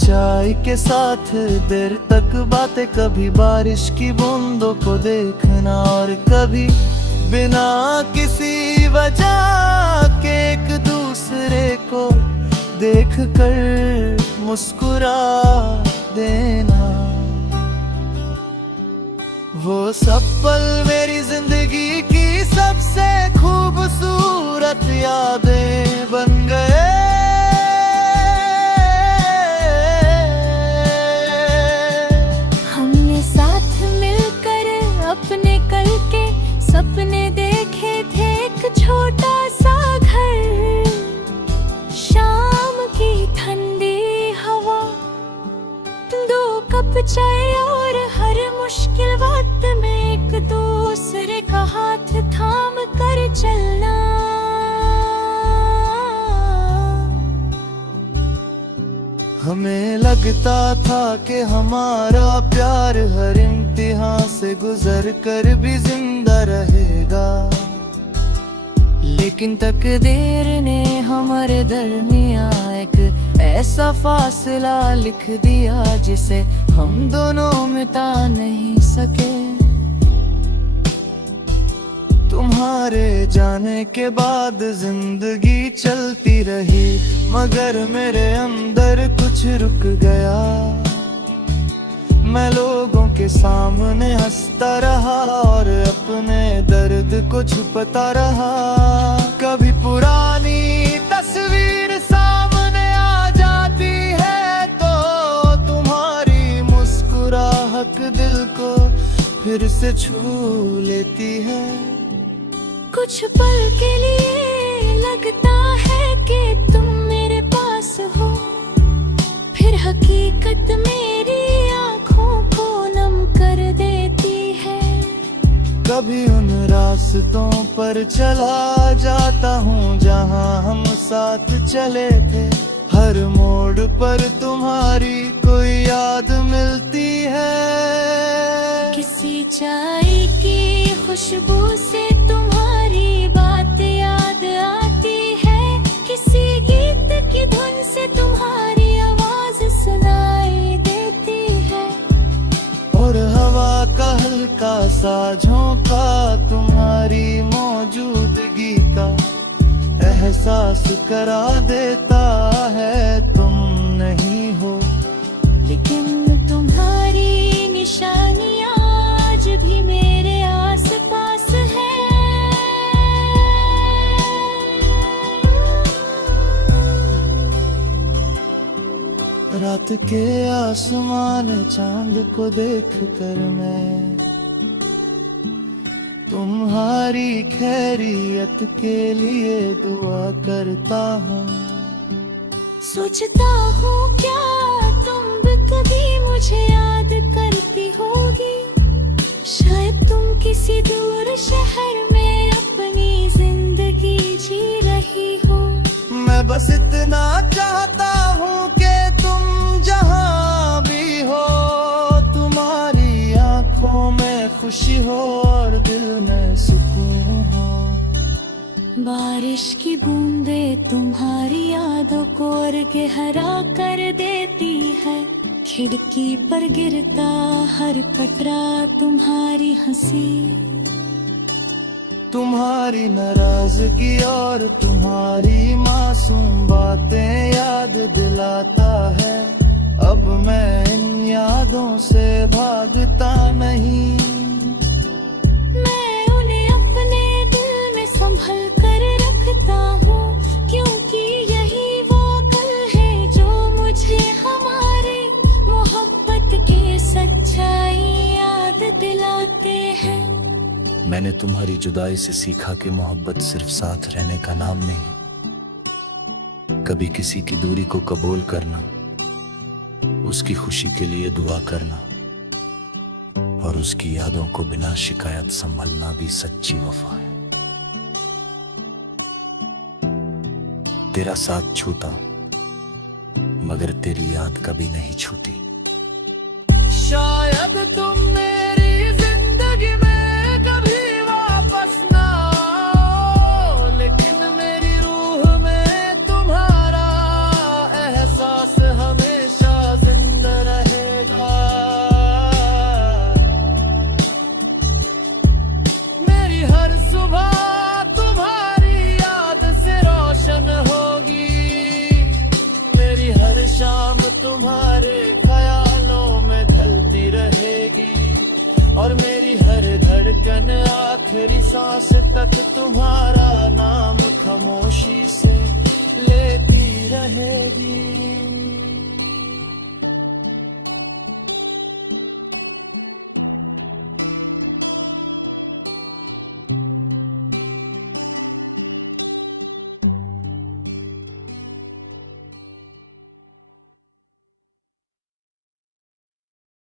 चाय के साथ देर तक बातें, कभी बारिश की बूंदों को देखना और कभी बिना किसी वजह के एक दूसरे को देख कर मुस्कुरा देना। वो सब पल मेरी जिंदगी की सबसे खूबसूरत यादें बन गए। हमने साथ मिलकर अपने कल के सपने देखे थे, एक छोटा सा घर, शाम की ठंडी हवा, 2 कप चाय और हर मुश्किल वक्त में एक दूसरे का हाथ थाम कर चलना। हमें लगता था कि हमारा प्यार हर इम्तिहान से गुजर कर भी जिंदा रहेगा, लेकिन तकदीर ने हमारे दरमियां एक ऐसा फासला लिख दिया जिसे हम दोनों मिटा नहीं सके। तुम्हारे जाने के बाद जिंदगी चलती रही, मगर मेरे अंदर कुछ रुक गया। मैं लोगों के सामने हंसता रहा और अपने दर्द को छुपता रहा। कभी पुरानी तस्वीर सामने आ जाती है तो तुम्हारी मुस्कुराहट दिल को फिर से छू लेती है। कुछ पल के लिए लगता है कि तुम मेरे पास हो, फिर हकीकत मेरी आँखों को नम कर देती है। कभी उन रास्तों पर चला जाता हूँ जहाँ हम साथ चले थे, हर मोड़ पर तुम्हारी कोई याद मिलती है। किसी चाय की खुशबू से तुम्हारी बात याद आती है, किसी गीत की धुन से तुम्हारी आवाज सुनाई देती है, और हवा का हल्का सा झोंका तुम्हारी मौजूदगी का एहसास करा देता है। तुम नहीं हो लेकिन तुम्हारी निशानियां आज भी मेरे आसपास है। रात के आसमान चांद को देखकर मैं तुम्हारी खैरियत के लिए दुआ करता हूँ। सोचता हूँ क्या तुम भी कभी मुझे याद करती होगी, शायद तुम किसी दूर शहर में अपनी जिंदगी जी रही हो। मैं बस इतना चाहता हूँ कि तुम जहाँ भी हो, तुम्हारी आंखों में खुशी हो और दिल में सुकून हो। बारिश की बूंदें तुम्हारी यादों को और गहरा कर देती है, खिड़की पर गिरता हर कतरा तुम्हारी हंसी। तुम्हारी नाराजगी और तुम्हारी मासूम बातें याद दिलाता है। अब मैं इन यादों से भागता नहीं, मैं उन्हें अपने दिल में संभल कर रखता हूँ, क्योंकि यही वो पल है जो मुझे हमारी मोहब्बत की सच्चाई याद दिलाते हैं। मैंने तुम्हारी जुदाई से सीखा कि मोहब्बत सिर्फ साथ रहने का नाम नहीं, कभी किसी की दूरी को कबूल करना, उसकी खुशी के लिए दुआ करना और उसकी यादों को बिना शिकायत संभालना भी सच्ची वफा है। तेरा साथ छूटा मगर तेरी याद कभी नहीं छूटी। शायद तुम मेरी जिंदगी में कभी वापस ना आओ, लेकिन मेरी रूह में तुम्हारा एहसास हमेशा धड़कन आखिरी सांस तक तुम्हारा नाम खामोशी से लेती रहेगी।